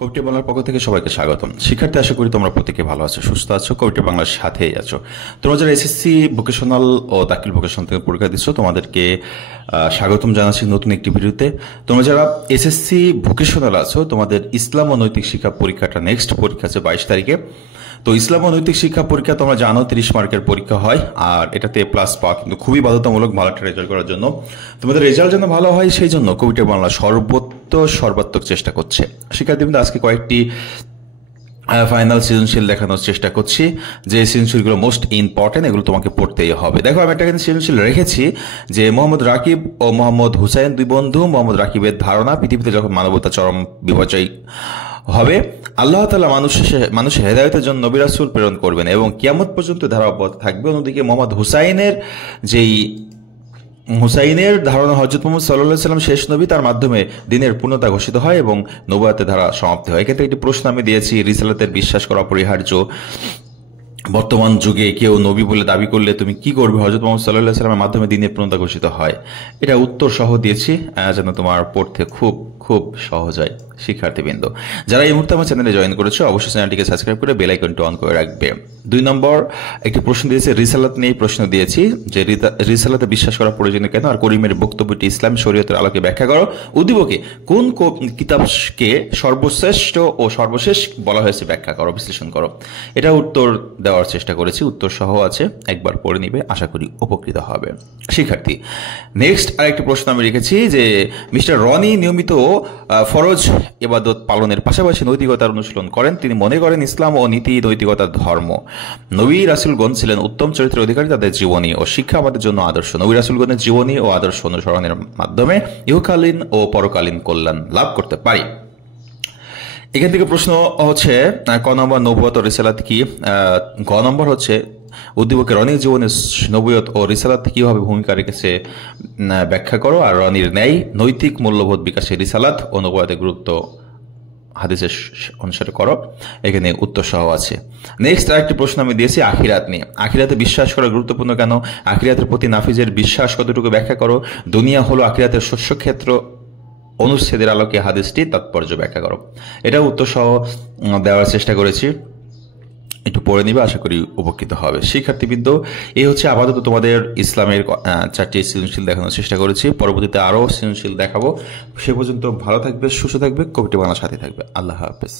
কবিটি বাংলার পক্ষ থেকে সবাইকে স্বাগতম। শিক্ষার্থী, আশা করি তোমরা প্রত্যেকে ভালো আছো, সুস্থ আছো, কবিটি বাংলার সাথেই আছো। তোমরা যারা এসএসসি ভোকেশনাল ও দাখিল ভোকেশনাল থেকে পরীক্ষা দিচ্ছ, তোমাদেরকে স্বাগতম জানাচ্ছি নতুন একটি ভিডিওতে। তোমরা যারা এসএসসি ভোকেশনাল আছো, তোমাদের ইসলাম ও নৈতিক শিক্ষা পরীক্ষাটা নেক্সট পরীক্ষা আছে 22 তারিখে। তো ইসলাম ও নৈতিক শিক্ষা পরীক্ষা তোমরা জানো 30 মার্কের পরীক্ষা হয়, আর এটাতে প্লাস পাওয়া কিন্তু খুবই বাধ্যতামূলক ভালো একটা রেজাল্ট করার জন্য। তোমাদের রেজাল্ট যেন ভালো হয় সেই জন্য কবিটি বাংলা সর্বাত্মক চেষ্টা করছে। শিক্ষার্থীবৃন্দ, আজকে কয়েকটি ফাইনাল সৃজনশীল দেখানোর চেষ্টা করছি, যে সৃজনশীলগুলো মোস্ট ইম্পর্টেন্ট, এগুলো তোমাকে পড়তেই হবে। দেখো, আমি একটা সৃজনশীল রেখেছি যে মোহাম্মদ রাকিব ও মোহাম্মদ হুসাইন দুই বন্ধু। মোহাম্মদ রাকিবের ধারণা, পৃথিবীতে যখন মানবতা চরম বিপর্যয় হবে, আল্লাহ তাআলা মানুষের হেদায়েতের জন্য নবী রাসূল প্রেরণ করবেন এবং কিয়ামত পর্যন্ত ধারা অব্যাহত থাকবে। অন্যদিকে মোহাম্মদ হুসাইনের ধারণা, হযরত মুহাম্মদ সাল্লাল্লাহু আলাইহি সাল্লাম শেষ নবী, তার মাধ্যমে দিনের পূর্ণতা ঘোষিত হয় এবং নবুয়তের ধারা সমাপ্তি হয়। এক্ষেত্রে একটি প্রশ্ন আমি দিয়েছি, রিসালাতের বিশ্বাস করা অপরিহার্য। বর্তমান যুগে কেউ নবী বলে দাবি করলে তুমি কি করবে হযরত মুহাম্মদ সাল্লাল্লাহু আলাইহি সাল্লামের মাধ্যমে দিনের পূর্ণতা ঘোষিত হয়? এটা উত্তর সহ দিয়েছি, যেন তোমার পড়তে খুব খুব সহজ হয়। শিক্ষার্থীবৃন্দ, যারা এই মুহূর্তে আমার চ্যানেলে জয়েন করেছো, অবশ্যই চ্যানেলটিকে সাবস্ক্রাইব করে বেল আইকনটি অন করে রাখবে। 2 নম্বর একটি প্রশ্ন দিয়েছে, রিসালাত নিয়ে প্রশ্ন দিয়েছি যে রিসালাতে বিশ্বাস করা প্রয়োজনীয় কেন, আর করিমের বক্তব্যটি ইসলাম শরীয়তের আলোকে ব্যাখ্যা করো। উদ্দীপকে কোন কিতাবকে সর্বশ্রেষ্ঠ ও সর্বশেষ বলা হয়েছে ব্যাখ্যা করো, বিশ্লেষণ করো। এটা উত্তর দেওয়ার চেষ্টা করেছি, উত্তর সহ আছে, একবার পড়ে নিবে, আশা করি উপকৃত হবে। শিক্ষার্থী, নেক্সট আরেকটি প্রশ্ন আমি রেখেছি যে মিস্টার রনি নিয়মিত ফরজ ইবাদত পালনের পাশাপাশি নৈতিকতার অনুশীলন করেন। তিনি মনে করেন ইসলাম ও নীতি নৈতিকতার ধর্ম। নবী রাসূলগণ ছিলেন উত্তম চরিত্রের অধিকারী, তাদের জীবনী ও শিক্ষা আমাদের জন্য আদর্শ। নবী রাসূলগণের জীবনী ও আদর্শ অনুসরণের মাধ্যমে ইহকালীন ও পরকালীন কল্যাণ লাভ করতে পারি। এখান থেকে প্রশ্ন হচ্ছে, ক নম্বর নবুয়ত ও রিসালাত কি? গ নম্বর হচ্ছে উদ্দীপকে রনির জীবনে নবুয়ত ও রিসালাত কিভাবে ভূমিকা রেখেছে ব্যাখ্যা করো। আর রনির ন্যায় নৈতিক মূল্যবোধ বিকাশে রিসালাত ও নবুয়তের গুরুত্ব হাদিসের অনুসারে করো। এখানে উত্তর সহ আছে। নেক্সট আরেকটি প্রশ্ন আমি দিয়েছি আখিরাত নিয়ে। আখিরাতে বিশ্বাস করা গুরুত্বপূর্ণ কেন? আখিরাতের প্রতি নাফিজের বিশ্বাস কতটুকু ব্যাখ্যা করো। দুনিয়া হলো আখিরাতের শস্যক্ষেত্র, অনুচ্ছেদের আলোকে হাদিসটি তাৎপর্য ব্যাখ্যা করো। এটা উত্তর সহ দেওয়ার চেষ্টা করেছি, একটু পড়ে নিবে, আশা করি উপকৃত হবে। শিক্ষার্থীবৃন্দ, এই হচ্ছে আপাতত তোমাদের ইসলামের 4টি সৃজনশীল দেখানোর চেষ্টা করেছি। পরবর্তীতে আরও সৃজনশীল দেখাবো। সে পর্যন্ত ভালো থাকবে, সুস্থ থাকবে, কবিটি বাংলার সাথে থাকবে। আল্লাহ হাফেজ।